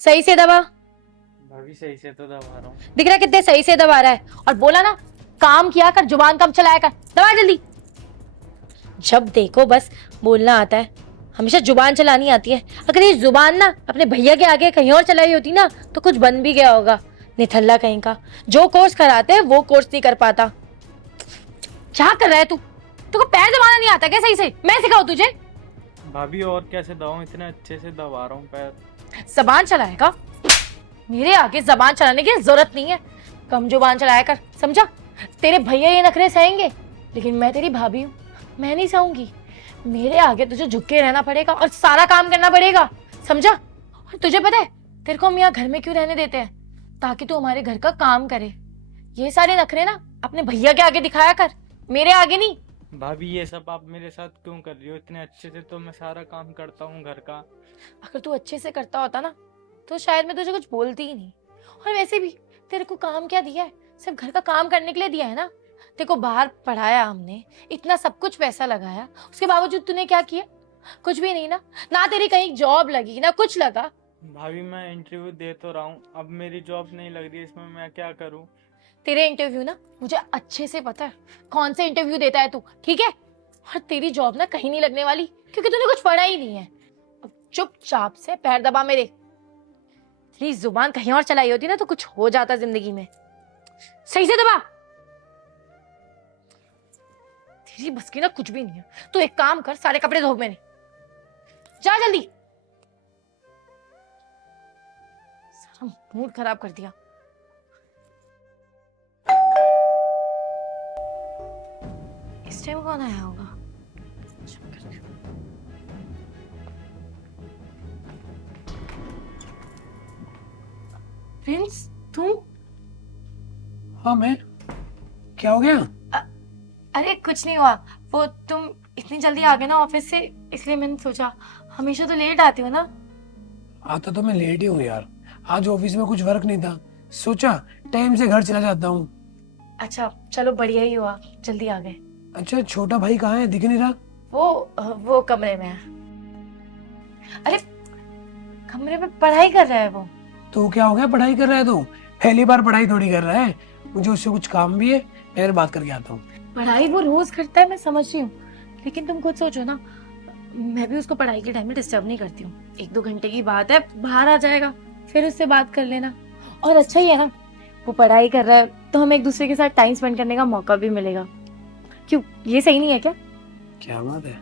सही से दबा। भाभी सही से तो दबा रहा हूँ। दिख रहा है कितने सही से दबा रहा है। और बोला ना काम किया कर, जुबान कम चलाया कर। दबा जल्दी। जब देखो बस बोलना आता है, हमेशा जुबान चलानी आती है। अगर ये जुबान ना अपने भैया के आगे कहीं और चलाई होती ना तो कुछ बन भी गया होगा। निठल्ला कहीं का, जो कोर्स कराते हैं वो कोर्स नहीं कर पाता। क्या कर रहा है तू? तुमको पैर दबाना नहीं आता क्या सही से? मैं सिखाऊं तुझे? भाभी और कैसे दबाऊं, इतने अच्छे से दबा रहा हूँ पैर। जबान चलाएगा? मेरे आगे जबान चलाने की जरूरत नहीं है। कम जुबान चलाया कर, समझा? तेरे भैया ये नखरे सहेंगे, लेकिन मैं तेरी भाभी हूँ, मैं नहीं सहूंगी। मेरे आगे तुझे झुक के रहना पड़ेगा और सारा काम करना पड़ेगा, समझा? और तुझे पता है तेरे को हम यहाँ घर में क्यों रहने देते हैं? ताकि तू हमारे घर का काम करे। ये सारे नखरे ना अपने भैया के आगे दिखाया कर, मेरे आगे नहीं। भाभी ये सब आप मेरे साथ क्यों कर रही हो? इतने अच्छे से तो मैं सारा काम करता हूँ घर का। अगर तू अच्छे से करता होता ना तो शायद मैं तुझे कुछ बोलती ही नहीं। और वैसे भी तेरे को काम क्या दिया है? सिर्फ घर का काम करने के लिए दिया है ना। तेरे को बाहर पढ़ाया हमने, इतना सब कुछ पैसा लगाया, उसके बावजूद तूने क्या किया? कुछ भी नहीं ना। ना तेरी कहीं जॉब लगी ना कुछ लगा। भाभी मैं इंटरव्यू दे तो रहा हूँ, अब मेरी जॉब नहीं लग रही है, इसमें मैं क्या करूँ? तेरे इंटरव्यू ना मुझे अच्छे से पता है कौन से इंटरव्यू देता है तू, ठीक है? और तेरी जॉब ना कहीं नहीं लगने वाली क्योंकि तूने कुछ पढ़ा ही नहीं है। अब चुपचाप से पैर दबा मेरे। तेरी जुबान कहीं और चलाई होती ना तो कुछ हो जाता जिंदगी में। सही से दबा। तेरी बस की ना कुछ भी नहीं है। तू एक काम कर, सारे कपड़े धो मैंने, जा जल्दी। सारा मूड खराब कर दिया। इस टाइम कौन आया होगा? प्रिंस तुम? हाँ मैं। क्या हो गया? अरे कुछ नहीं हुआ। वो तुम इतनी जल्दी आ गए ना ऑफिस से, इसलिए मैंने सोचा, हमेशा तो लेट आते हो ना। आता तो मैं लेट ही हूँ यार। आज ऑफिस में कुछ वर्क नहीं था, सोचा टाइम से घर चला जाता हूँ। अच्छा चलो बढ़िया ही हुआ, जल्दी आ गए। अच्छा छोटा भाई कहाँ है, दिख नहीं रहा? वो कमरे में है। अरे कमरे में पढ़ाई कर रहा है वो। तो क्या हो गया, पढ़ाई कर रहा है तो? पहली बार पढ़ाई थोड़ी कर रहा है, मुझे उससे कुछ काम भी है, मैं फिर बात करके आता हूँ। पढ़ाई वो रोज करता है, मैं समझ रही हूँ, लेकिन तुम खुद सोचो ना, मैं भी उसको पढ़ाई के टाइम में डिस्टर्ब नहीं करती हूँ। 1-2 घंटे की बात है, बाहर आ जाएगा, फिर उससे बात कर लेना। और अच्छा ही है ना, वो पढ़ाई कर रहा है तो हमें एक दूसरे के साथ टाइम स्पेंड करने का मौका भी मिलेगा। क्यों, ये सही नहीं है क्या? क्या बात है,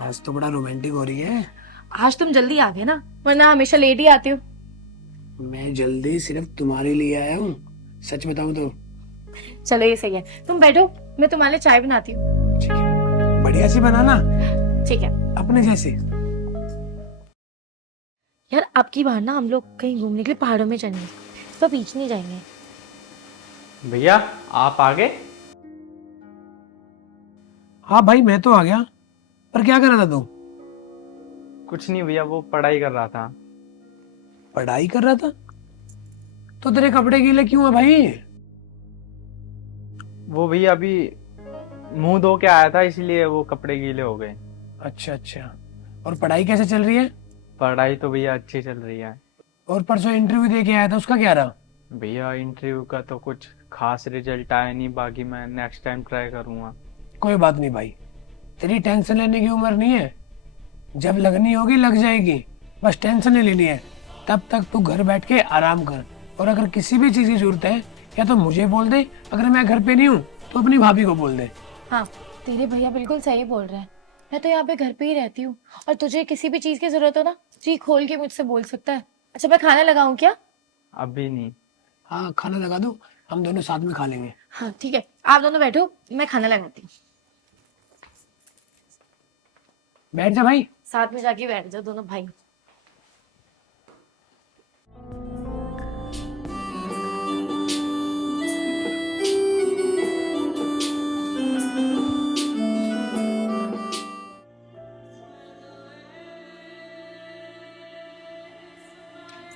आज तो बड़ा रोमांटिक हो रही है। आज तुम जल्दी आ गए ना, वरना हमेशा लेट ही आते हो। मैं जल्दी सिर्फ तुम्हारे लिए आया हूँ, सच बताऊँ तो। चलो ये सही है, तुम बैठो, मैं तुम्हारे लिए चाय बनाती हूँ। ठीक है, बढ़िया सी बनाना, ठीक है। अपने जैसे। यार अब की बार ना हम लोग कहीं घूमने के लिए पहाड़ों में चलेंगे, तो बीच नहीं जाएंगे। भैया आप आ गए? हाँ भाई मैं तो आ गया, पर क्या कर रहा था तू? कुछ नहीं भैया, वो पढ़ाई कर रहा था। पढ़ाई कर रहा था? तो तेरे कपड़े गीले क्यों है भाई? वो भैया अभी मुंह धो के आया था, इसलिए वो कपड़े गीले हो गए। अच्छा अच्छा, और पढ़ाई कैसे चल रही है? पढ़ाई तो भैया अच्छी चल रही है। और परसों इंटरव्यू दे के आया था, उसका क्या रहा? भैया इंटरव्यू का तो कुछ खास रिजल्ट आया नहीं, बाकी मैं नेक्स्ट टाइम ट्राई करूंगा। कोई बात नहीं भाई, तेरी टेंशन लेने की उम्र नहीं है, जब लगनी होगी लग जाएगी, बस टेंशन नहीं लेनी है। तब तक तू घर बैठ के आराम कर, और अगर किसी भी चीज की जरूरत है या तो मुझे बोल दे, अगर मैं घर पे नहीं हूँ तो अपनी भाभी को बोल दे। हाँ तेरे भैया बिल्कुल सही बोल रहे हैं, मैं तो यहाँ पे घर पे ही रहती हूँ, और तुझे किसी भी चीज की जरूरत हो ना, जी खोल के मुझसे बोल सकता है। अच्छा मैं खाना लगाऊं क्या? अभी नहीं। हाँ खाना लगा दो, हम दोनों साथ में खा लेंगे। हाँ ठीक है, आप दोनों बैठो, मैं खाना लगाती हूँ। बैठ जा भाई। साथ में जाके बैठ जाओ दोनों भाई।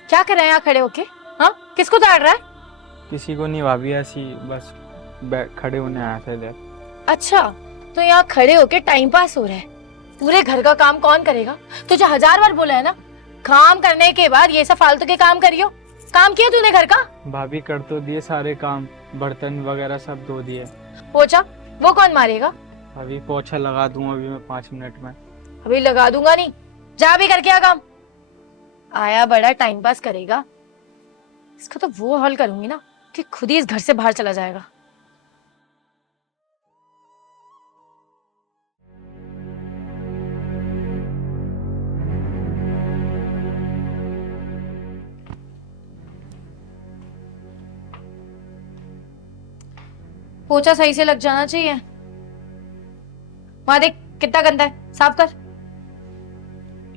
क्या कर रहे हैं यहाँ खड़े होके? हाँ किसको ताड़ रहा है? किसी को नहीं भाभी, ऐसी बस खड़े होने आया था इधर। अच्छा तो यहाँ खड़े होके टाइम पास हो रहा है, पूरे घर का काम कौन करेगा? तुझे 1000 बार बोला है ना काम करने के बाद ये सब फालतू के काम करियो। काम किया तूने घर का? भाभी कर तो दिए सारे काम, बर्तन वगैरह सब धो दिए। पोछा वो कौन मारेगा? अभी पोछा लगा दूं अभी मैं 5 मिनट में। अभी लगा दूंगा नहीं, जा भी करके आ काम। आया बड़ा टाइम पास करेगा, इसका तो वो हल करूंगी ना कि खुद ही इस घर से बाहर चला जाएगा। पोछा सही से लग जाना चाहिए। वहां देख कितना गंदा है, साफ कर।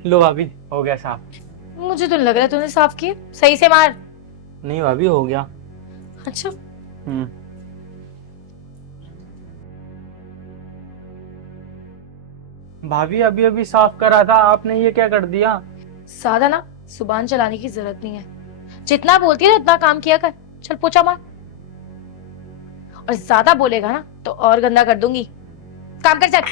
लो भाभी, हो गया साफ। मुझे तो नहीं लग रहा तूने साफ किया, सही से मार। नहीं भाभी, हो गया। अच्छा भाभी अभी अभी साफ करा था, आपने ये क्या कर दिया? सादा ना जुबान चलाने की जरूरत नहीं है, जितना बोलती है उतना काम किया कर। चल पोछा मार, और ज्यादा बोलेगा ना तो और गंदा कर दूंगी। काम कर चल।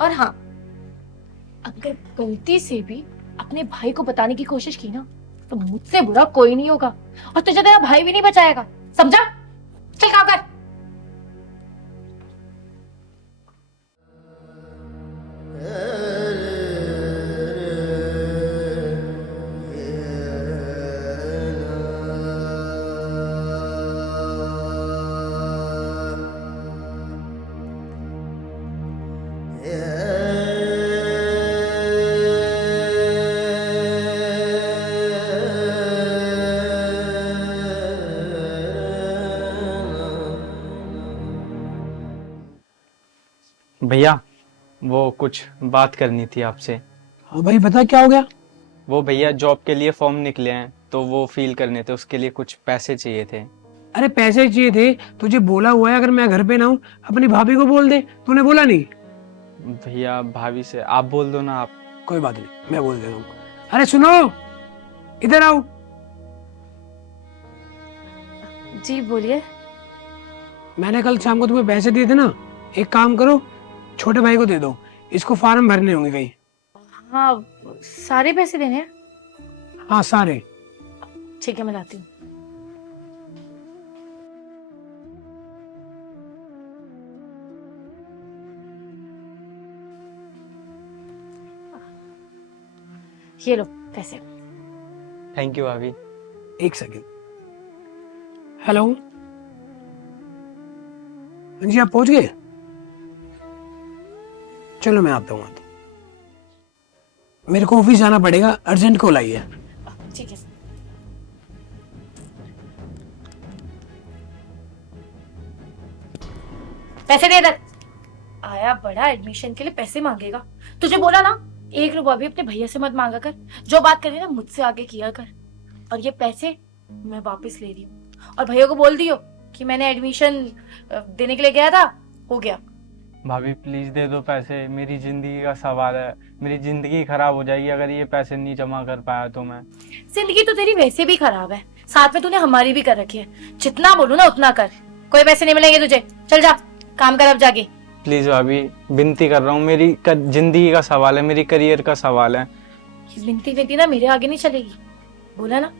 और हाँ, अगर गलती से भी अपने भाई को बताने की कोशिश की ना तो मुझसे बुरा कोई नहीं होगा, और तुझे तेरा भाई भी नहीं बचाएगा, समझा? चल काम कर। भैया, वो कुछ बात करनी थी आपसे। हाँ भाई बता क्या हो गया? वो भैया जॉब के लिए फॉर्म निकले हैं, तो वो फिल करने थे, उसके लिए कुछ पैसे चाहिए थे। अरे पैसे चाहिए थे, तुझे बोला हुआ है अगर मैं घर पे ना हूँ अपनी भाभी को बोल दे, तूने बोला नहीं? भैया भाभी से आप बोल दो ना। आप कोई बात नहीं, मैं बोल दे रहा हूँ। अरे सुनो, इधर आओ। जी बोलिए। मैंने कल शाम को तुम्हें पैसे दिए थे ना, एक काम करो छोटे भाई को दे दो, इसको फॉर्म भरने होंगे कहीं। हाँ, सारे पैसे देने हैं? हाँ सारे। ठीक है, मैं लाती हूँ। ये लो पैसे। थैंक यू भाभी। एक सेकंड। हेलो, हाँ जी आप पहुंच गए? चलो मैं आता हूँ। मेरे को ऑफिस जाना पड़ेगा, अर्जेंट कॉल आई है। ठीक है। पैसे दे इधर। आया बड़ा एडमिशन के लिए पैसे मांगेगा। तुझे बोला ना 1 रुपया भी अपने भैया से मत मांगा कर, जो बात करनी ना मुझसे आगे किया कर। और ये पैसे मैं वापस ले रही हूँ, और भैया को बोल दियो कि मैंने एडमिशन देने के लिए गया था, हो गया। भाभी प्लीज दे दो पैसे, मेरी जिंदगी का सवाल है, मेरी जिंदगी खराब हो जाएगी अगर ये पैसे नहीं जमा कर पाया तो मैं। जिंदगी तो तेरी वैसे भी खराब है, साथ में तूने हमारी भी कर रखी है। जितना बोलू ना उतना कर, कोई पैसे नहीं मिलेंगे तुझे। चल जा काम कर अब जाके। प्लीज भाभी, विनती कर रहा हूँ, मेरी जिंदगी का सवाल है, मेरी करियर का सवाल है। ये विनती विनती ना मेरे आगे नहीं चलेगी, बोला ना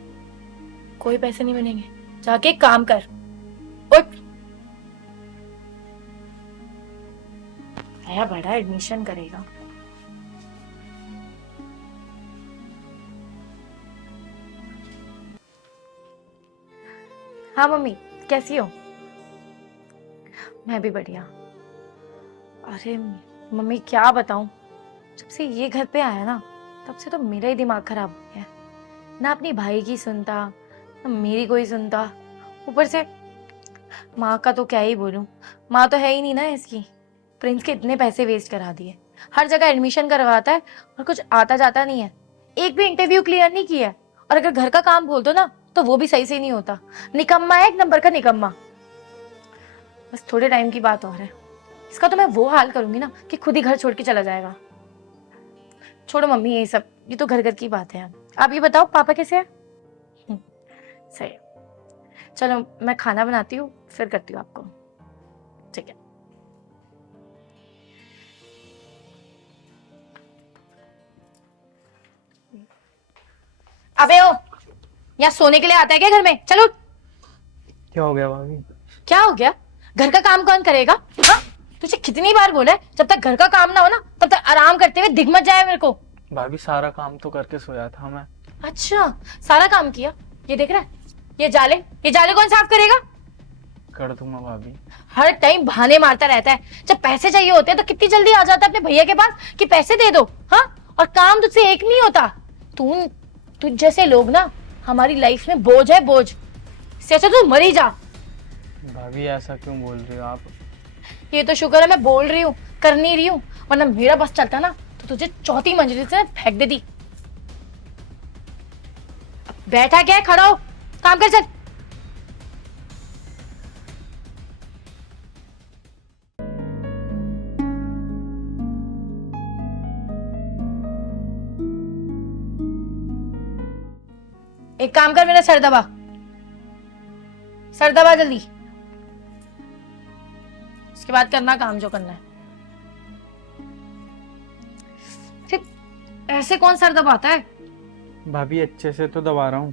कोई पैसे नहीं मिलेंगे। जाके काम कर, उठ। आया बड़ा एडमिशन करेगा। हाँ मम्मी, कैसी हो? मैं भी बढ़िया। अरे मम्मी क्या बताऊं, जब से ये घर पे आया ना तब से तो मेरा ही दिमाग खराब हो गया। ना अपनी भाई की सुनता, ना मेरी कोई सुनता। ऊपर से माँ का तो क्या ही बोलूं, माँ तो है ही नहीं ना इसकी। प्रिंस के इतने पैसे वेस्ट करा दिए, हर जगह एडमिशन करवाता है और कुछ आता जाता नहीं है। एक भी इंटरव्यू क्लियर नहीं किया, और अगर घर का काम बोल दो ना तो वो भी सही से नहीं होता। निकम्मा है, 1 नंबर का निकम्मा। बस थोड़े टाइम की बात और है, इसका तो मैं वो हाल करूंगी ना कि खुद ही घर छोड़ के चला जाएगा। छोड़ो मम्मी ये सब, ये तो घर घर की बात है। आप ये बताओ पापा कैसे हैं? सही है। चलो मैं खाना बनाती हूँ, फिर करती हूँ आपको। ठीक है। अबे ओ, यहाँ सोने के लिए आता है क्या घर में? चलो। क्या हो गया भाभी? क्या हो गया? घर का काम कौन करेगा? हाँ, तुझे कितनी बार बोला है, जब तक घर का काम ना हो ना तब तक आराम करते हुए दिख मत जाए मेरे को। भाभी सारा काम तो करके सोया था मैं। अच्छा, सारा काम किया? ये देख रहा है, ये जाले कौन साफ करेगा? कर दूंगा भाभी। हर टाइम बहाने मारता रहता है। जब पैसे चाहिए होते हैं तो कितनी जल्दी आ जाता है अपने भैया के पास कि पैसे दे दो। हाँ, और काम तुझसे एक नहीं होता। तुझ जैसे लोग ना हमारी लाइफ में बोझ है, बोझ। इससे अच्छा तू मर ही जा। भाभी ऐसा क्यों बोल रही हो आप? ये तो शुक्र है मैं बोल रही हूँ, कर नहीं रही हूँ, वरना मेरा बस चलता ना तो तुझे चौथी मंजिल से फेंक देती। बैठा क्या है, खड़ा हो, काम कर चल। एक काम कर, मेरा सर दबा जल्दी। उसके बाद करना काम जो करना है। ऐसे कौन सर दबाता है? भाभी अच्छे से तो दबा रहा हूँ।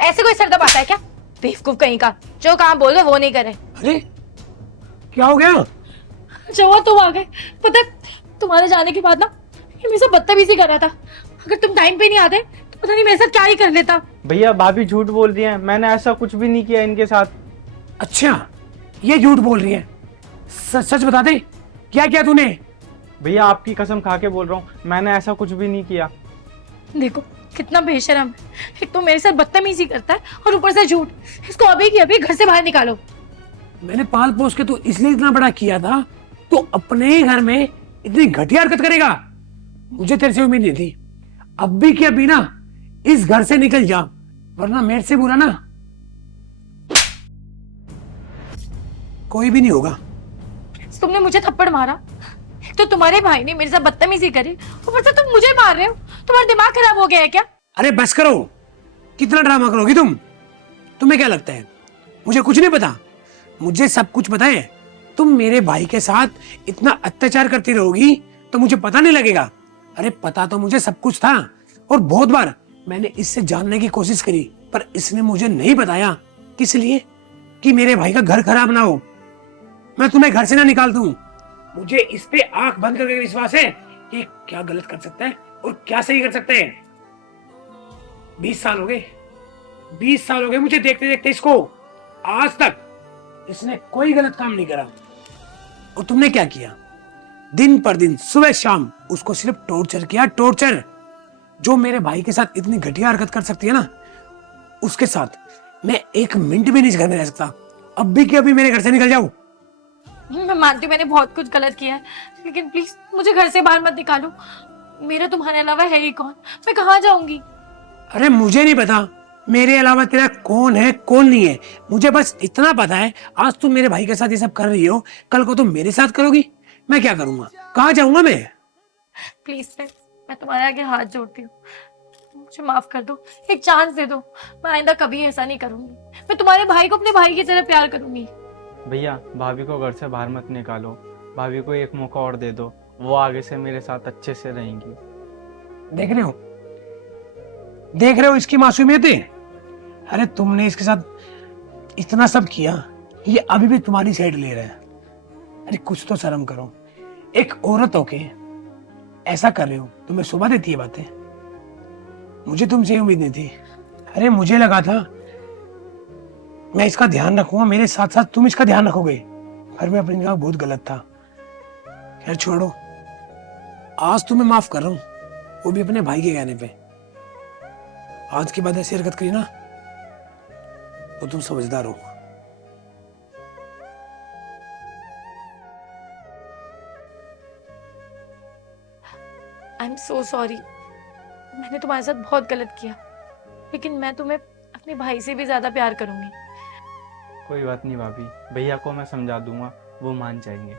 ऐसे कोई सर दबाता है क्या? बेवकूफ कहीं का, जो काम बोल रहे वो नहीं करे। अरे क्या हो गया? जवा तुम आ गए। पता है, तुम्हारे जाने के बाद ना ये मेरे से बदतमीजी कर रहा था। अगर तुम टाइम पे नहीं आते तो पता नहीं मेरे साथ क्या ही कर लेता। भैया भाभी झूठ बोल रही है, मैंने ऐसा कुछ भी नहीं किया इनके साथ। अच्छा, ये झूठ बोल रही है। सच बता दे, क्या किया तूने? भैया आपकी कसम खा के बोल रहा हूँ, मैंने ऐसा कुछ भी नहीं किया। देखो कितना बेशरम है। एक तो मेरे साथ बदतमीजी करता है और ऊपर से झूठ। इसको अभी की अभी घर से बाहर निकालो। मैंने पाल पोस के तो इसलिए इतना बड़ा किया था, तो अपने ही घर में इतनी घटिया हरकत करेगा? मुझे तेरे से उम्मीद नहीं थी। अब भी क्या भी ना इस घर से निकल जा, वरना मेरे से बुरा ना कोई भी नहीं होगा। तुमने मुझे थप्पड़ मारा, तो तुम्हारे भाई ने मेरे साथ बदतमीजी करी, ऊपर से तुम मुझे मार रहे हो। तुम्हारा दिमाग खराब हो गया है क्या? अरे बस करो, कितना ड्रामा करोगी तुम? तुम्हें क्या लगता है मुझे कुछ नहीं पता? मुझे सब कुछ पता है। तुम मेरे भाई के साथ इतना अत्याचार करती रहोगी तो मुझे पता नहीं लगेगा? अरे पता तो मुझे सब कुछ था, और बहुत बार मैंने इससे जानने की कोशिश करी, पर इसने मुझे नहीं बताया। किस लिए? कि मेरे भाई का घर खराब ना हो, मैं तुम्हें घर से ना निकाल दूं। मुझे इस पे आंख बंद करके विश्वास है कि क्या गलत कर सकता है और क्या सही कर सकता है। 20 साल हो गए, 20 साल हो गए मुझे देखते देखते इसको। आज तक इसने कोई गलत काम नहीं करा। और तुमने क्या किया? दिन पर दिन सुबह शाम उसको सिर्फ टॉर्चर किया, टॉर्चर। जो मेरे भाई के साथ इतनी घटिया हरकत कर सकती है ना, उसके साथ मैं एक मिनट भी नहीं इस घर में रह सकता। अब भी कि अभी मेरे घर से निकल जाओ। मैं मानती हूँ मैंने बहुत कुछ गलत किया है, लेकिन प्लीज मुझे घर से बाहर मत निकालो। मेरा तुम्हारे अलावा है ही कौन? मैं कहाँ जाऊंगी? अरे मुझे नहीं पता मेरे अलावा तेरा कौन है कौन नहीं है। मुझे बस इतना पता है, आज तुम मेरे भाई के साथ ये सब कर रही हो, कल को तुम मेरे साथ करोगी। मैं क्या करूंगा? कहाँ जाऊंगा मैं? प्लीज मैं तुम्हारे आगे हाथ जोड़ती हूँ, मुझे माफ कर दो, एक चांस दे दो। मैं आइंदा कभी ऐसा नहीं करूंगी। मैं तुम्हारे भाई को अपने भाई की तरह प्यार करूंगी। भैया भाभी को घर से बाहर मत निकालो, भाभी को एक मौका और दे दो, वो आगे से मेरे साथ अच्छे से रहेंगी। देख रहे हो इसकी मासूमियत है? अरे तुमने इसके साथ इतना सब किया, ये अभी भी तुम्हारी साइड ले रहा है। अरे कुछ तो शर्म करो। एक औरत होके ऐसा कर रहे हो, तुम्हें शोभा देती है बातें? मुझे तुमसे उम्मीद नहीं थी। अरे मुझे लगा था मैं इसका ध्यान रखूंगा, मेरे साथ साथ तुम इसका ध्यान रखोगे, पर मैं अपनी जगह बहुत गलत था। खैर छोड़ो, आज तुम्हें माफ कर रहा हूं, वो भी अपने भाई के कहने पे। आज के बाद ऐसी हरकत करी ना तो तुम समझदार हो। आई एम सो सॉरी, मैंने तुम्हारे साथ बहुत गलत किया, लेकिन मैं तुम्हें अपने भाई से भी ज्यादा प्यार करूंगी। कोई बात नहीं भाभी, भैया को मैं समझा दूंगा, वो मान जाएंगे।